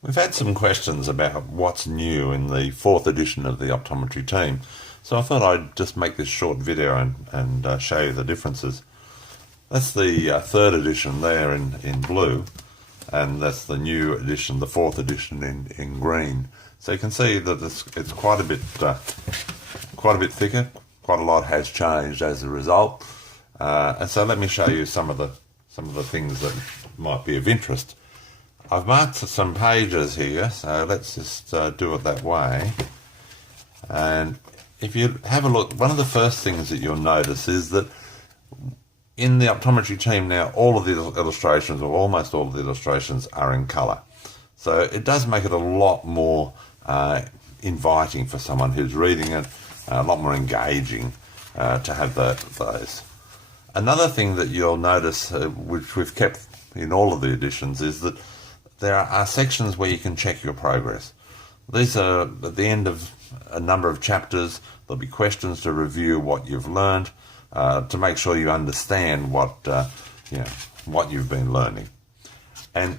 We've had some questions about what's new in the fourth edition of the Optometry Team, so I thought I'd just make this short video and show you the differences. That's the third edition there in blue, and that's the new edition, the fourth edition in green. So you can see that it's quite a bit thicker. Quite a lot has changed as a result, and so let me show you some of the things that might be of interest. I've marked some pages here, so let's just do it that way. And if you have a look, one of the first things that you'll notice is that in the Optometry Team now, all of the illustrations, or almost all of the illustrations, are in colour. So it does make it a lot more inviting for someone who's reading it, a lot more engaging to have those. Another thing that you'll notice, which we've kept in all of the editions, is that there are sections where you can check your progress. These are at the end of a number of chapters. There'll be questions to review what you've learned, to make sure you understand what you've been learning. And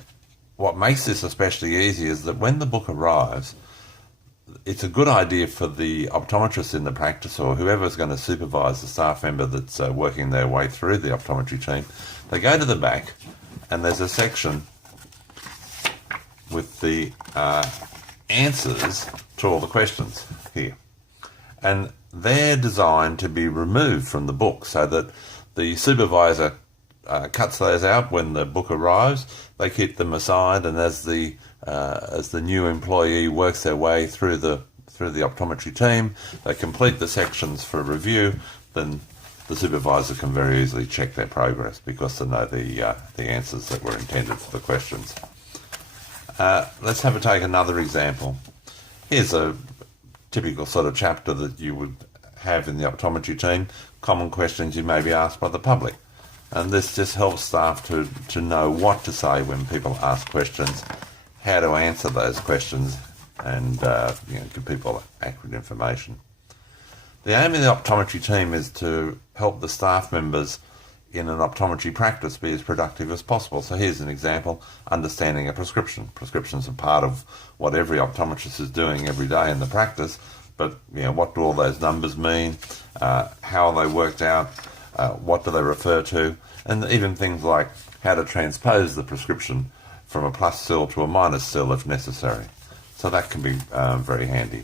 what makes this especially easy is that when the book arrives, it's a good idea for the optometrist in the practice, or whoever's going to supervise the staff member that's working their way through the optometry team. They go to the back, and there's a section with the answers to all the questions here. And they're designed to be removed from the book so that the supervisor cuts those out when the book arrives. They keep them aside, and as the new employee works their way through the optometry team, they complete the sections for review, then the supervisor can very easily check their progress because they know the answers that were intended for the questions. Let's take another example. Here's a typical sort of chapter that you would have in the optometry team, common questions you may be asked by the public. And this just helps staff to know what to say when people ask questions, how to answer those questions, and give people accurate information. The aim of the optometry team is to help the staff members in an optometry practice be as productive as possible. So here's an example: understanding a prescription. Prescriptions are part of what every optometrist is doing every day in the practice, but what do all those numbers mean? How are they worked out? What do they refer to? And even things like how to transpose the prescription from a plus cell to a minus cell if necessary. So that can be very handy.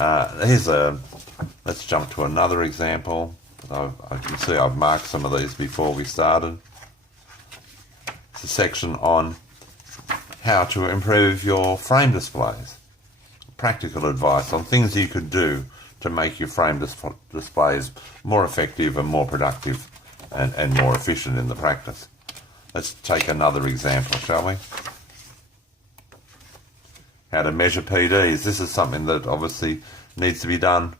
Let's jump to another example. I can see I've marked some of these before we started. It's a section on how to improve your frame displays. Practical advice on things you could do to make your frame displays more effective and more productive and more efficient in the practice. Let's take another example, shall we? How to measure PDs. This is something that obviously needs to be done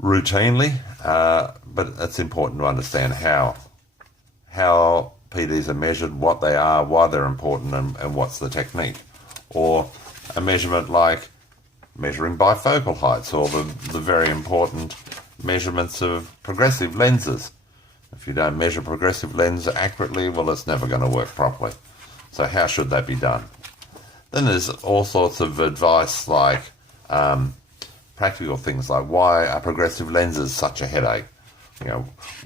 routinely, but it's important to understand how PDs are measured, what they are, why they're important, and what's the technique. Or a measurement like measuring bifocal heights, or the very important measurements of progressive lenses. If you don't measure progressive lens accurately, well, it's never going to work properly. So how should that be done? Then there's all sorts of advice like practical things like, why are progressive lenses such a headache?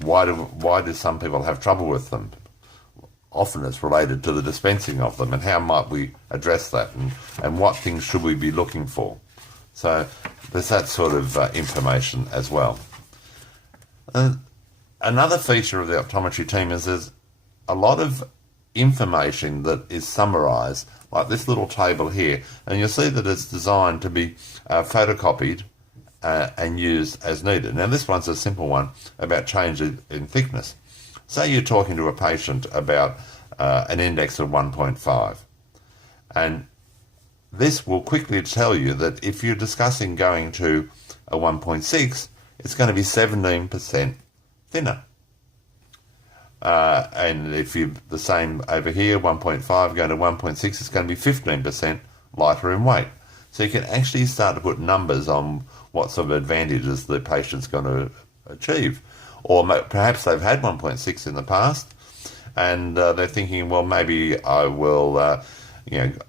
Why do some people have trouble with them? Often it's related to the dispensing of them, and how might we address that, and what things should we be looking for? So there's that sort of information as well. Another feature of the optometry team is there's a lot of information that is summarised, like this little table here, and you'll see that it's designed to be photocopied and used as needed. Now this one's a simple one about change in thickness. Say you're talking to a patient about an index of 1.5, and this will quickly tell you that if you're discussing going to a 1.6, it's going to be 17% thinner. And if you're the same over here, 1.5 going to 1.6, it's going to be 15% lighter in weight. So you can actually start to put numbers on what sort of advantages the patient's going to achieve. Or perhaps they've had 1.6 in the past, and they're thinking, well, maybe I will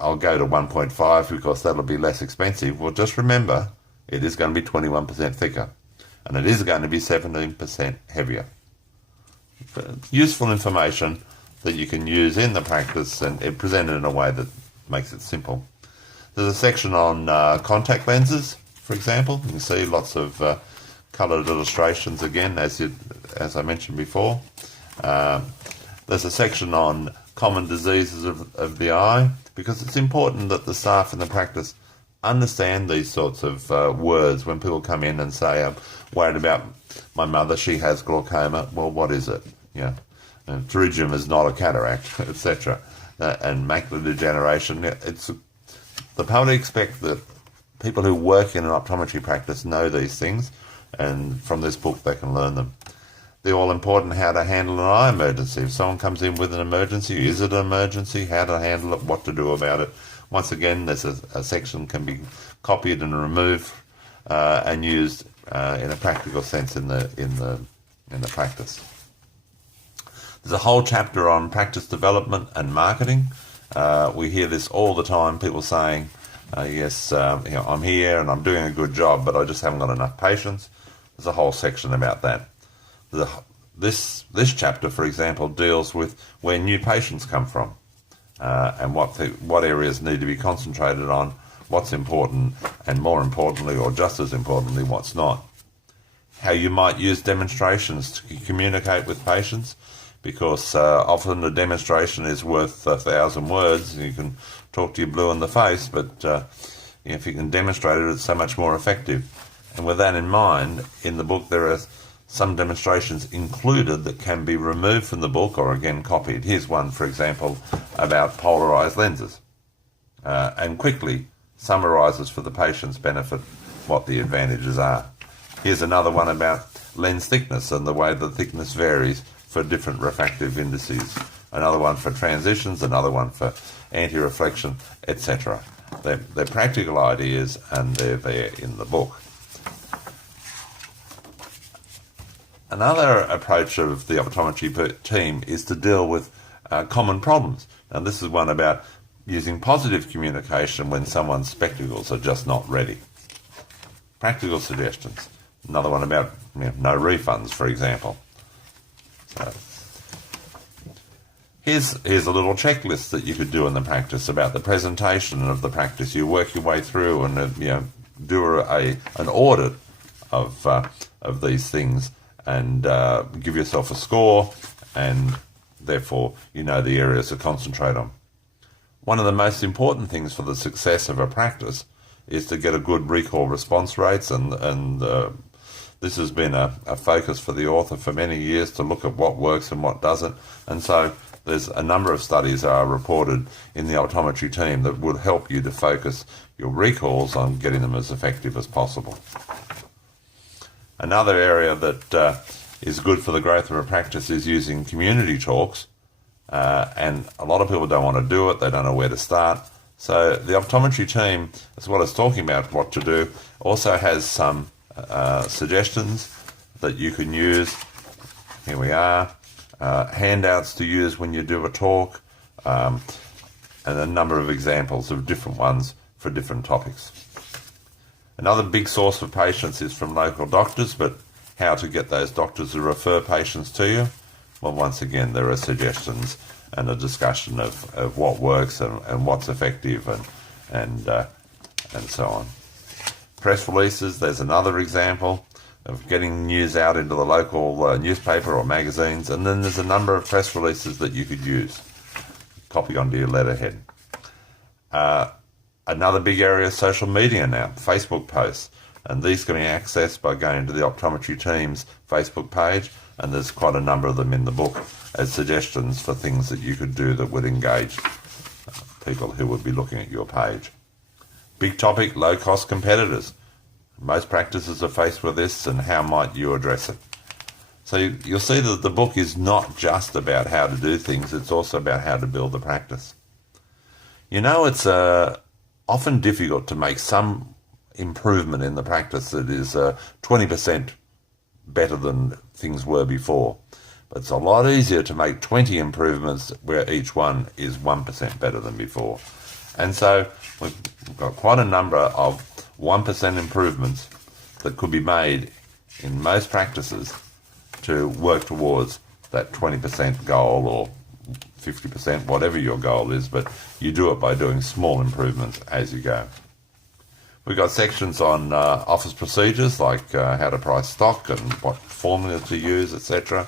I'll go to 1.5 because that'll be less expensive. Well, just remember, it is going to be 21% thicker, and it is going to be 17% heavier. Useful information that you can use in the practice, and it presented in a way that makes it simple. There's a section on contact lenses, for example. You can see lots of coloured illustrations again, as I mentioned before. There's a section on common diseases of the eye, because it's important that the staff in the practice understand these sorts of words. When people come in and say, I'm worried about my mother, she has glaucoma. Well, what is it? Pterygium is not a cataract, etc. And macular degeneration, the public expect that people who work in an optometry practice know these things, and from this book they can learn them. The all-important how to handle an eye emergency. If someone comes in with an emergency, is it an emergency? How to handle it? What to do about it? Once again, there's a section can be copied and removed and used in a practical sense in the practice. There's a whole chapter on practice development and marketing. We hear this all the time, people saying, yes, I'm here and I'm doing a good job, but I just haven't got enough patients. There's a whole section about that. This chapter, for example, deals with where new patients come from and what areas need to be concentrated on, what's important, and more importantly, or just as importantly, what's not. How you might use demonstrations to communicate with patients, because often a demonstration is worth 1,000 words. You can talk to your blue in the face, but if you can demonstrate it, it's so much more effective. And with that in mind, in the book there are some demonstrations included that can be removed from the book or again copied. Here's one, for example, about polarized lenses, and quickly summarises for the patient's benefit what the advantages are. Here's another one about lens thickness and the way the thickness varies for different refractive indices. Another one for transitions, another one for anti-reflection, etc. They're practical ideas and they're there in the book. Another approach of the optometry team is to deal with common problems. Now this is one about using positive communication when someone's spectacles are just not ready. Practical suggestions. Another one about no refunds, for example. So, here's a little checklist that you could do in the practice about the presentation of the practice. You work your way through and do an audit of these things and give yourself a score, and therefore you know the areas to concentrate on. One of the most important things for the success of a practice is to get a good recall response rates, and this has been a focus for the author for many years, to look at what works and what doesn't. And so there's a number of studies are reported in the optometry team that would help you to focus your recalls on getting them as effective as possible. Another area that is good for the growth of a practice is using community talks, and a lot of people don't want to do it, they don't know where to start. So the optometry team, as well as talking about what to do, also has some suggestions that you can use. Here we are. Handouts to use when you do a talk, and a number of examples of different ones for different topics. Another big source for patients is from local doctors, but how to get those doctors to refer patients to you? Well, once again, there are suggestions and a discussion of what works and what's effective and so on. Press releases, there's another example of getting news out into the local newspaper or magazines, and then there's a number of press releases that you could use. Copy onto your letterhead. Another big area is social media now, Facebook posts, and these can be accessed by going to the optometry team's Facebook page, and there's quite a number of them in the book as suggestions for things that you could do that would engage people who would be looking at your page. Big topic, low-cost competitors. Most practices are faced with this, and how might you address it? So you'll see that the book is not just about how to do things, it's also about how to build the practice. It's often difficult to make some improvement in the practice that is 20% better than things were before. But it's a lot easier to make 20 improvements where each one is 1% better than before. And so we've got quite a number of 1% improvements that could be made in most practices to work towards that 20% goal or 50%, whatever your goal is, but you do it by doing small improvements as you go. We've got sections on office procedures, like how to price stock and what formula to use, etc.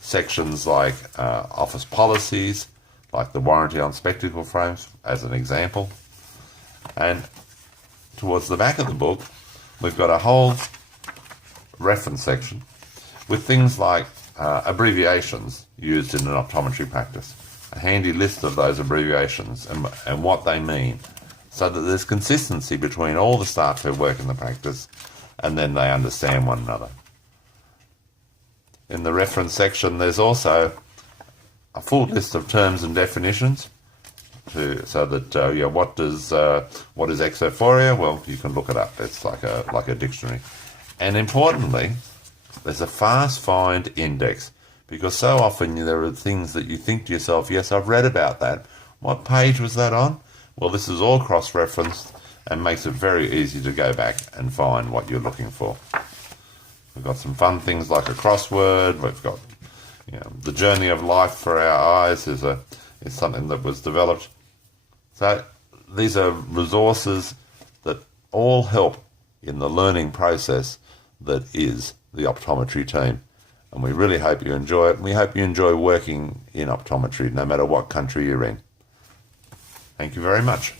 Sections like office policies, like the warranty on spectacle frames, as an example. And towards the back of the book, we've got a whole reference section with things like abbreviations used in an optometry practice, a handy list of those abbreviations and what they mean, so that there's consistency between all the staff who work in the practice, and then they understand one another. In the reference section, there's also a full list of terms and definitions, so that what is exophoria? Well, you can look it up. It's like a dictionary. And importantly, there's a fast find index, because so often there are things that you think to yourself, yes, I've read about that. What page was that on? Well, this is all cross-referenced and makes it very easy to go back and find what you're looking for. We've got some fun things like a crossword. We've got, the journey of life for our eyes is something that was developed. So these are resources that all help in the learning process that is the optometry team. And we really hope you enjoy it. And we hope you enjoy working in optometry, no matter what country you're in. Thank you very much.